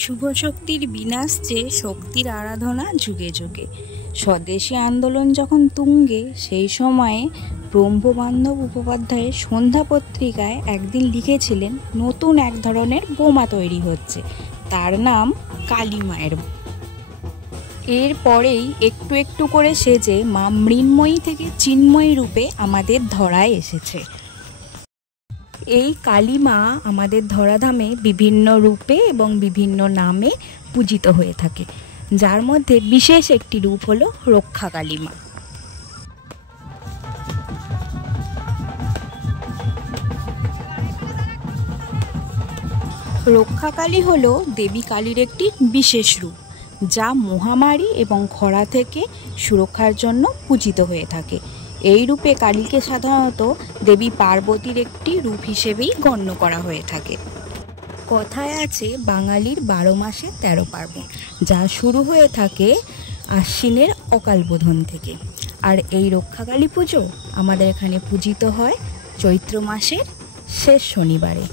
অশুভ শক্তির বিনাশ চেয়ে শক্তির আরাধনা যুগে যুগে। স্বদেশী আন্দোলন যখন তুঙ্গে, সেই সময়ে ব্রহ্মবান্ধব মুখোপাধ্যায় সন্ধ্যা পত্রিকায় একদিন লিখেছিলেন নতুন এক ধরনের বোমা তৈরি হচ্ছে, তার নাম কালী মায়ের। এরপরেই একটু একটু করে সেজে মা মৃন্ময়ী থেকে চিন্ময়ী রূপে আমাদের ধরায় এসেছে। এই কালী মা আমাদের ধরাধামে বিভিন্ন রূপে এবং বিভিন্ন নামে পূজিত হয়ে থাকে, যার মধ্যে বিশেষ একটি রূপ হলো রক্ষা কালী মা। রক্ষা কালী হলো দেবী কালীর একটি বিশেষ রূপ, যা মহামারী এবং খরা থেকে সুরক্ষার জন্য পূজিত হয়ে থাকে। এই রূপে কালীকে সাধারণত দেবী পার্বতীর একটি রূপ হিসেবেই গণ্য করা হয়ে থাকে। কথায় আছে বাঙালির 12 মাসে 13 পার্বণ, যা শুরু হয়ে থাকে আশ্বিনের অকাল বোধন থেকে। আর এই রক্ষাকালী পুজো আমাদের এখানে পূজিত হয় চৈত্র মাসের শেষ শনিবারে।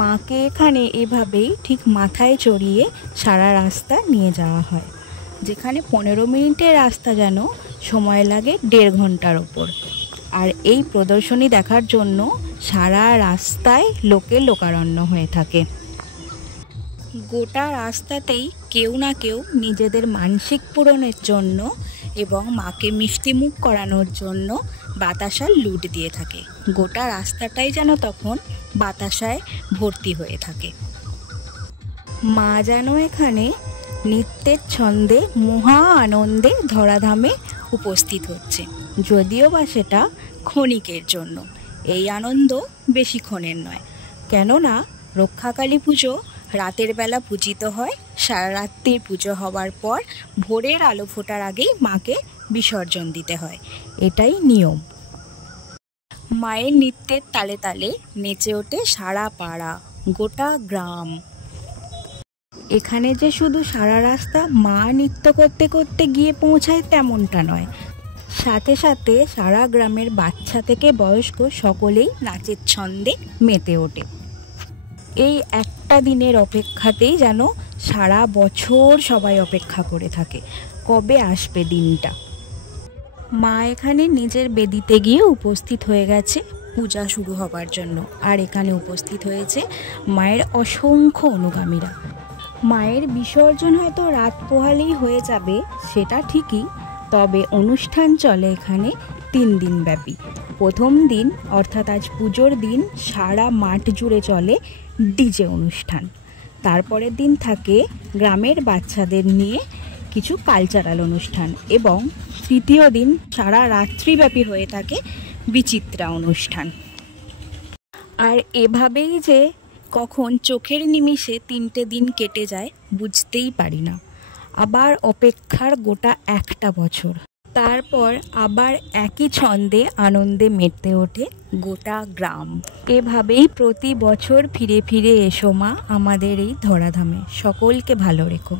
মাকে এখানে এভাবেই ঠিক মাথায় চড়িয়ে সারা রাস্তা নিয়ে যাওয়া হয়, যেখানে 15 মিনিটের রাস্তা যেন সময় লাগে 1.5 ঘন্টার ওপর। আর এই প্রদর্শনী দেখার জন্য সারা রাস্তায় লোকারণ্য হয়ে থাকে। গোটা রাস্তাতেই কেউ না কেউ নিজেদের মানসিক পূরণের জন্য এবং মাকে মিষ্টিমুখ করানোর জন্য বাতাসার লুট দিয়ে থাকে। গোটা রাস্তাটাই যেন তখন বাতাসায় ভর্তি হয়ে থাকে। মা যেন এখানে নৃত্যের ছন্দে মহা আনন্দে ধরাধামে উপস্থিত হচ্ছে, যদিও বা সেটা ক্ষণিকের জন্য। এই আনন্দ বেশিক্ষণের নয়, কেননা রক্ষাকালী পুজো রাতের বেলা পূজিত হয়। সারা রাত্রির পুজো হওয়ার পর ভোরের আলো ফোটার আগেই মাকে বিসর্জন দিতে হয়, এটাই নিয়ম। মায়ের নৃত্যের তালে তালে নেচে ওঠে সারা পাড়া, গোটা গ্রাম। এখানে যে শুধু সারা রাস্তা মা নৃত্য করতে করতে গিয়ে পৌঁছায় তেমনটা নয়, সাথে সাথে সারা গ্রামের বাচ্চা থেকে বয়স্ক সকলেই নাচের ছন্দে মেতে ওঠে। এই একটা দিনের অপেক্ষাতেই যেন সারা বছর সবাই অপেক্ষা করে থাকে, কবে আসবে দিনটা। মা এখানে নিজের বেদিতে গিয়ে উপস্থিত হয়ে গেছে পূজা শুরু হবার জন্য। আর এখানে উপস্থিত হয়েছে মায়ের অসংখ্য অনুগামীরা। মায়ের বিসর্জন হয়তো রাত পোহালেই হয়ে যাবে, সেটা ঠিকই, তবে অনুষ্ঠান চলে এখানে 3 দিন ব্যাপী। প্রথম দিন অর্থাৎ আজ পুজোর দিন সারা মাঠ জুড়ে চলে ডিজে অনুষ্ঠান। তারপরের দিন থাকে গ্রামের বাচ্চাদের নিয়ে কিছু কালচারাল অনুষ্ঠান, এবং তৃতীয় দিন সারা রাত্রিব্যাপী হয়ে থাকে বিচিত্রা অনুষ্ঠান। আর এভাবেই যে কখন চোখের নিমিষে 3টে দিন কেটে যায় বুঝতেই পারি না। আবার অপেক্ষার গোটা একটা বছর, তারপর আবার একই ছন্দে আনন্দে মেতে ওঠে গোটা গ্রাম। এভাবেই প্রতি বছর ফিরে ফিরে এসো মা আমাদের এই ধরাধামে। সকলকে ভালো রেখো।